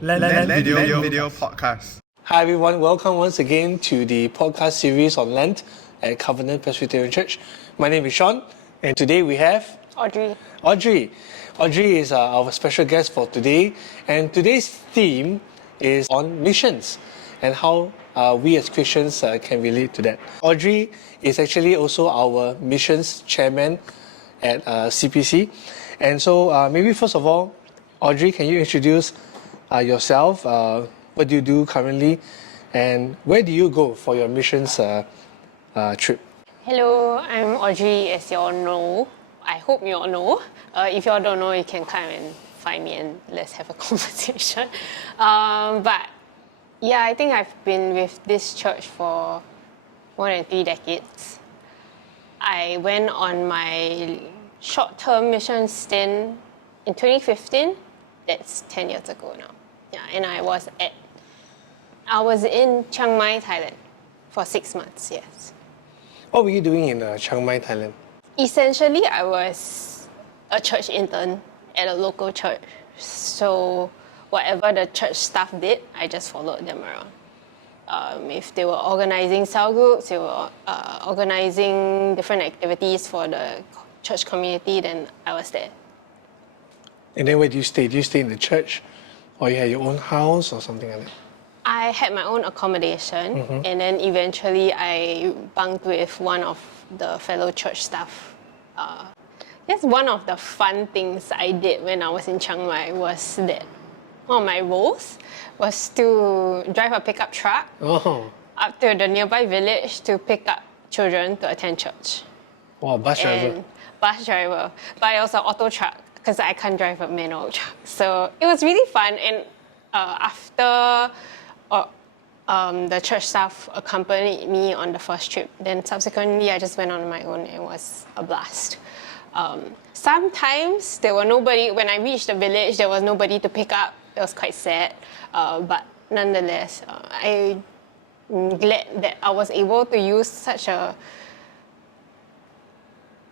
Lent video podcast. Hi everyone, welcome once again to the podcast series on Lent at Covenant Presbyterian Church. My name is Sean, and today we have Audrey. Audrey is our special guest for today, and today's theme is on missions and how we as Christians can relate to that. Audrey is actually also our missions chairman at CPC, and so maybe first of all, Audrey, can you introduce yourself? What do you do currently, and where do you go for your missions trip? Hello, I'm Audrey, as you all know. I hope you all know. If you all don't know, you can come and find me and let's have a conversation. But yeah, I think I've been with this church for more than 3 decades. I went on my short-term mission stint in 2015. That's 10 years ago now. Yeah, and I was in Chiang Mai, Thailand for 6 months, yes. What were you doing in Chiang Mai, Thailand? Essentially, I was a church intern at a local church. So whatever the church staff did, I just followed them around. If they were organizing cell groups, they were organizing different activities for the church community, then I was there. And then where do you stay? Do you stay in the church, or you had your own house or something like that? I had my own accommodation, and then eventually I bunked with one of the fellow church staff. Yes, one of the fun things I did when I was in Chiang Mai was that one of my roles was to drive a pickup truck up to the nearby village to pick up children to attend church. Wow, bus driver. And bus driver, but also auto truck because I can't drive a manual truck. So it was really fun, and after the church staff accompanied me on the first trip. Then subsequently, I just went on my own. It was a blast. Sometimes there were nobody. When I reached the village, there was nobody to pick up. It was quite sad. But nonetheless, I'm glad that I was able to use such a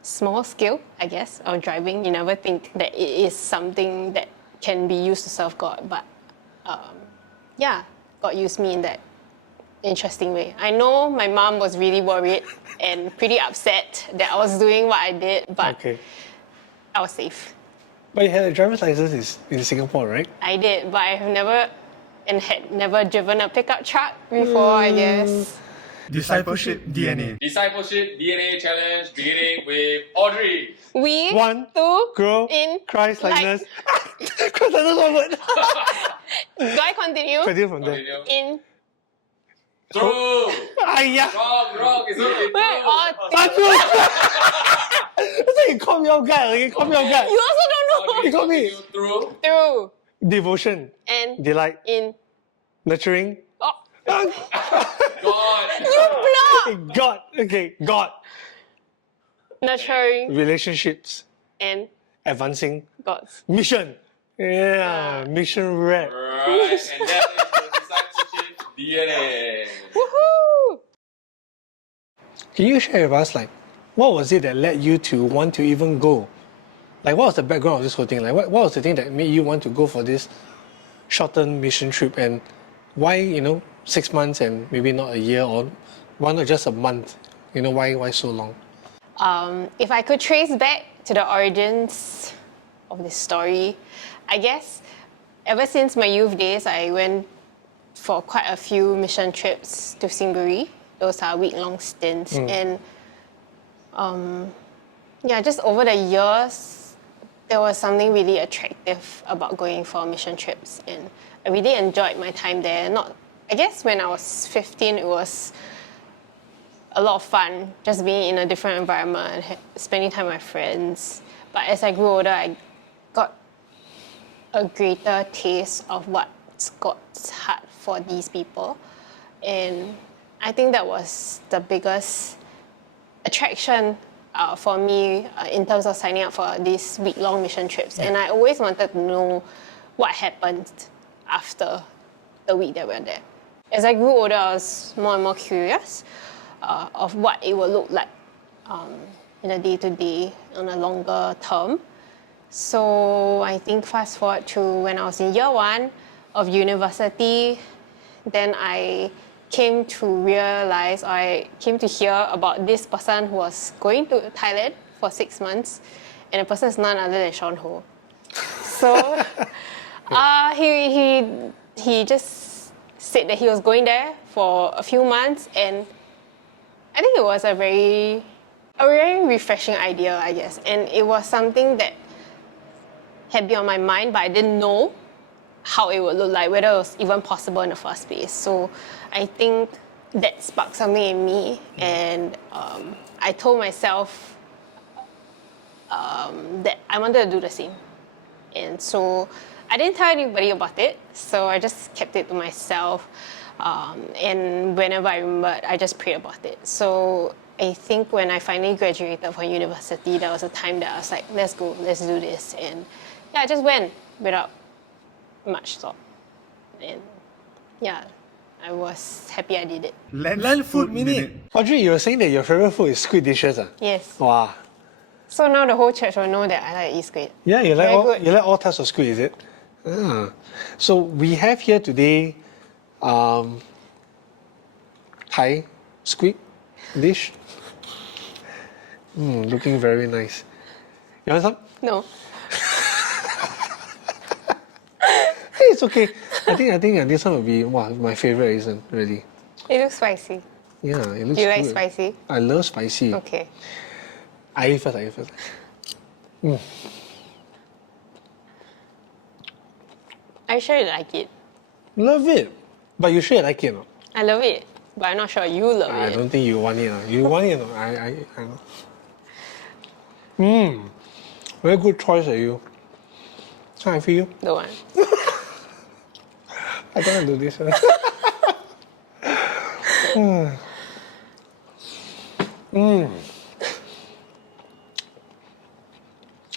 small skill, I guess, of driving. You never think that it is something that can be used to serve God. But yeah, God used me in that interesting way. I know my mom was really worried and pretty upset that I was doing what I did, but I was safe. But you had a driver's license in Singapore, right? I did, but I had never driven a pickup truck before, I guess. Discipleship DNA. Discipleship DNA challenge beginning with Audrey. We Want to grow in Christ likeness. like- Christ likeness, one word. Do I continue? Continue from there. Continue. In True. Aiya! Wrong. It's okay. wait, or That's why you call me off guard. You call me off guard. you also don't know. You call me True. Through devotion, and delight, in. nurturing. Oh, God. you block. God. Okay, God. Nurturing Relationships, and advancing, God's. mission. Yeah, mission rep. Right. And that is the discipleship DNA. Woohoo! Can you share with us, like, what was it that led you to want to even go? Like, what was the background of this whole thing? Like, what was the thing that made you want to go for this short-term mission trip, and why, 6 months and maybe not a year, or why not just a month? Why so long? If I could trace back to the origins of this story, I guess ever since my youth days, I went for quite a few mission trips to Singapore. Those are week-long stints. And just over the years, there was something really attractive about going for mission trips. And I really enjoyed my time there. I guess when I was 15, it was a lot of fun just being in a different environment, spending time with my friends. But as I grew older, I got a greater taste of what's God's heart for these people. And I think that was the biggest attraction for me in terms of signing up for these week-long mission trips. And I always wanted to know what happened after the week that we were there. As I grew older, I was more and more curious of what it would look like in a day-to-day, on a longer term. So I think fast forward to when I was in year 1, of university, then I came to realize, or I came to hear about this person who was going to Thailand for 6 months, and the person is none other than Sean Ho. So he just said that he was going there for a few months, and I think it was a very refreshing idea, I guess, and it was something that had been on my mind, but I didn't know how it would look like, whether it was even possible in the first place. So I think that sparked something in me, and I told myself that I wanted to do the same. And so I didn't tell anybody about it, so I just kept it to myself. And whenever I remembered, I just prayed about it. So I think when I finally graduated from university, that was a time that I was like, let's go, let's do this. And yeah, I just went without much thought. And yeah, I was happy I did it. Lent food minute. Audrey, you were saying that your favorite food is squid dishes. Yes. Wow. So now the whole church will know that I like to eat squid. Yeah, you Very good. like all types of squid, is it? Ah. So we have here today Thai squid dish. Looking very nice. You want some? No. Hey, it's okay. I think this one will be my favorite, isn't really? It looks spicy. Yeah, it looks Do you like good. spicy? I love spicy. Okay. I eat first. Are you sure you like it? Love it. But you sure you like it or not? I love it, but I'm not sure you love I it. don't think you want it. You want it or not? I know. Very good choice of you. How I feel? Don't want. I don't want to do this.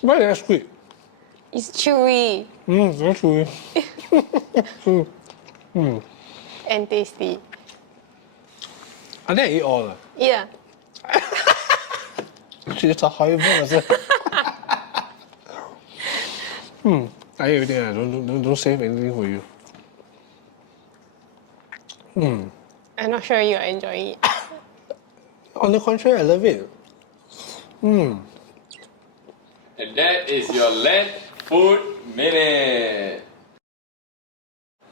Why that's sweet? It's chewy Very sweet. and tasty. I think I eat all. Yeah. She's a horrible person. I eat everything. I don't save anything for you. I'm not sure you're enjoying it. On the contrary, I love it. And that is your Lent food minute.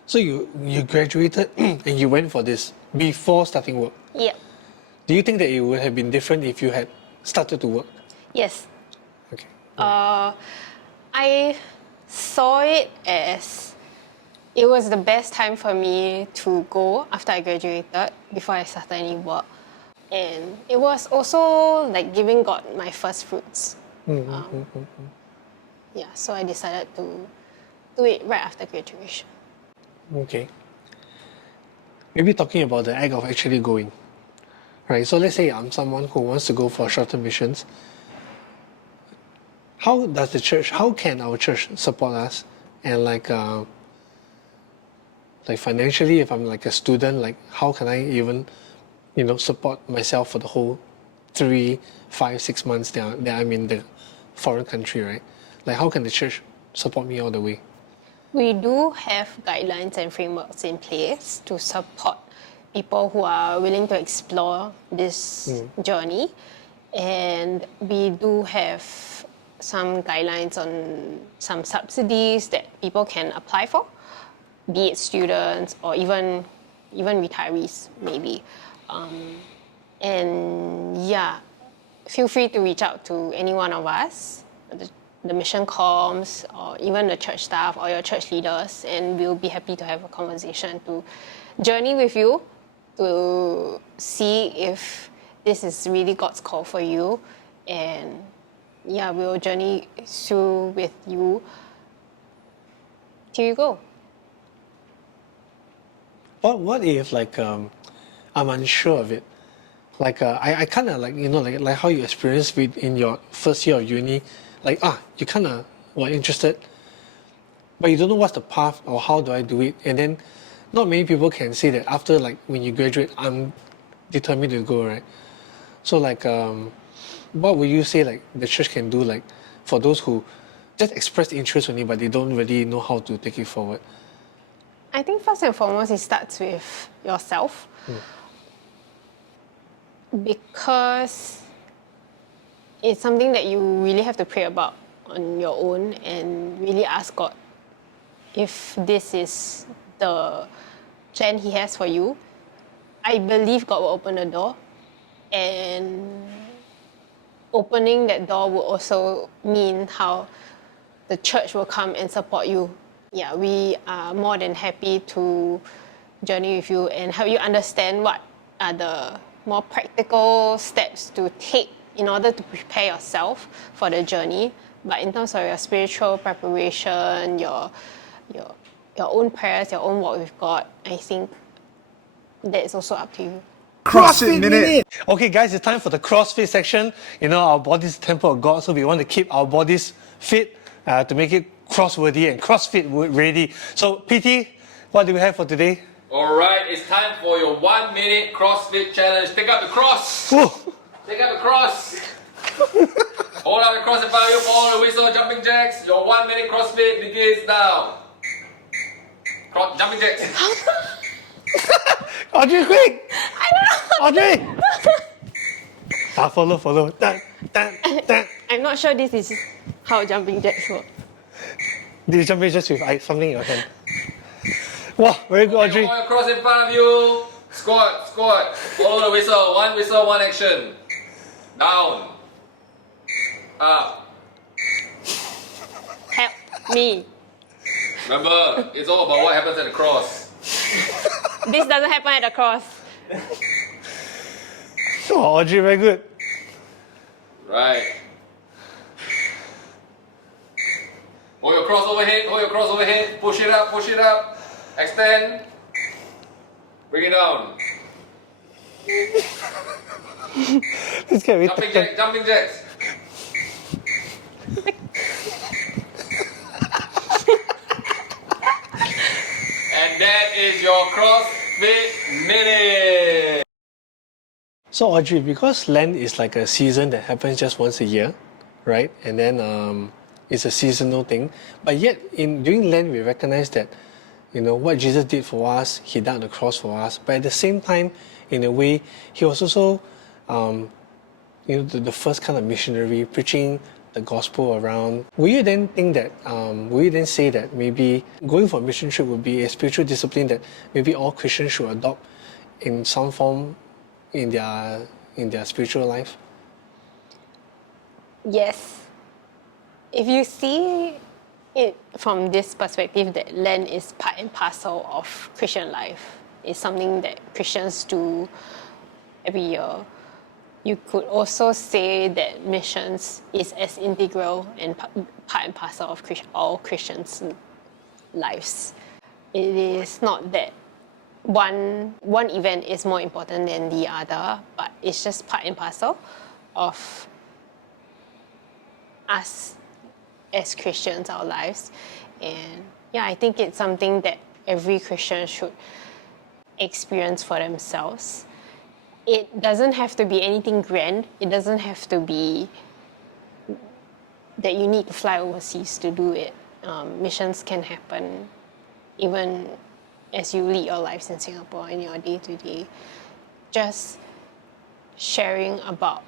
So you graduated and you went for this before starting work. Yeah. Do you think that it would have been different if you had started to work? Yes. Okay. I saw it as it was the best time for me to go after I graduated, before I started any work. And it was also like giving God my first fruits. Yeah, so I decided to do it right after graduation. Okay. Maybe talking about the act of actually going. Right, so let's say I'm someone who wants to go for short-term missions. How can our church support us? And like financially, if I'm like a student, like how can I even, support myself for the whole 3, 5, 6 months that I'm in the foreign country, right? Like how can the church support me all the way? We do have guidelines and frameworks in place to support people who are willing to explore this journey. And we do have some guidelines on some subsidies that people can apply for, be it students or even retirees, maybe. And yeah, feel free to reach out to any one of us, the mission comms, or even the church staff or your church leaders, and we'll be happy to have a conversation to journey with you to see if this is really God's call for you. And yeah, we'll journey through with you till you go. What if I'm unsure of it? Like I kind of like how you experienced it in your first year of uni, you kind of were interested, but you don't know what's the path or how do I do it, and then not many people can say that after when you graduate, I'm determined to go, right? So what would you say the church can do for those who just express interest only but they don't really know how to take it forward? I think first and foremost, it starts with yourself. Because it's something that you really have to pray about on your own and really ask God if this is the plan He has for you. I believe God will open the door, and opening that door will also mean how the church will come and support you. Yeah, we are more than happy to journey with you and help you understand what are the more practical steps to take in order to prepare yourself for the journey. But in terms of your spiritual preparation, your own prayers, your own walk with God, I think that is also up to you. CrossFit Minute. Okay, guys, it's time for the CrossFit section. You know, our body's the temple of God, so we want to keep our bodies fit to make it cross-worthy and CrossFit ready. So, PT, what do we have for today? Alright, it's time for your 1 minute CrossFit challenge. Take up the cross. Whoa. Take up the cross. Hold out the cross in front of you, follow the whistle, jumping jacks. Your 1 minute CrossFit begins now. Jumping jacks. Audrey, quick! I don't know. Audrey! Follow. Dun, dun, dun. I'm not sure this is how jumping jacks work. Did you jump in just with something in your hand? Wow, very good, Audrey. Hold your cross in front of you. Squat. Follow the whistle. One whistle, one action. Down. Up. Help me. Remember, it's all about what happens at the cross. This doesn't happen at the cross. Oh, Audrey, very good. Right. Hold your cross overhead. Push it up. Extend. Bring it down. Let's get it. Jumping jacks. And that is your CrossFit Minute. So, Audrey, because Lent is like a season that happens just once a year, right? And then it's a seasonal thing. But yet, during Lent, we recognize that, you know, what Jesus did for us, He died on the cross for us. But at the same time, in a way, He was also, the first kind of missionary preaching the gospel around. Will you then think that, will you then say that maybe going for a mission trip would be a spiritual discipline that maybe all Christians should adopt in some form in their spiritual life? Yes. If you see it from this perspective that Lent is part and parcel of Christian life, it's something that Christians do every year. You could also say that missions is as integral and part and parcel of all Christians' lives. It is not that one event is more important than the other, but it's just part and parcel of us as Christians, our lives. And yeah, I think it's something that every Christian should experience for themselves. It doesn't have to be anything grand. It doesn't have to be that you need to fly overseas to do it. Missions can happen even as you lead your lives in Singapore in your day-to-day. Just sharing about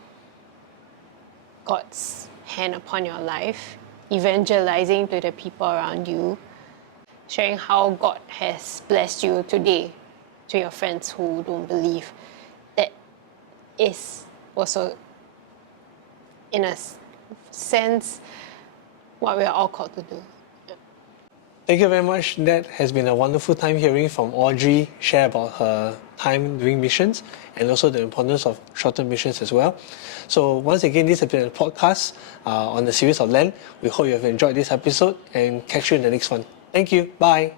God's hand upon your life, evangelizing to the people around you, sharing how God has blessed you today to your friends who don't believe. That is also, in a sense, what we are all called to do. Thank you very much. That has been a wonderful time hearing from Audrey share about her time doing missions and also the importance of short-term missions as well. So once again, this has been a podcast on the series of Lent. We hope you have enjoyed this episode and catch you in the next one. Thank you. Bye.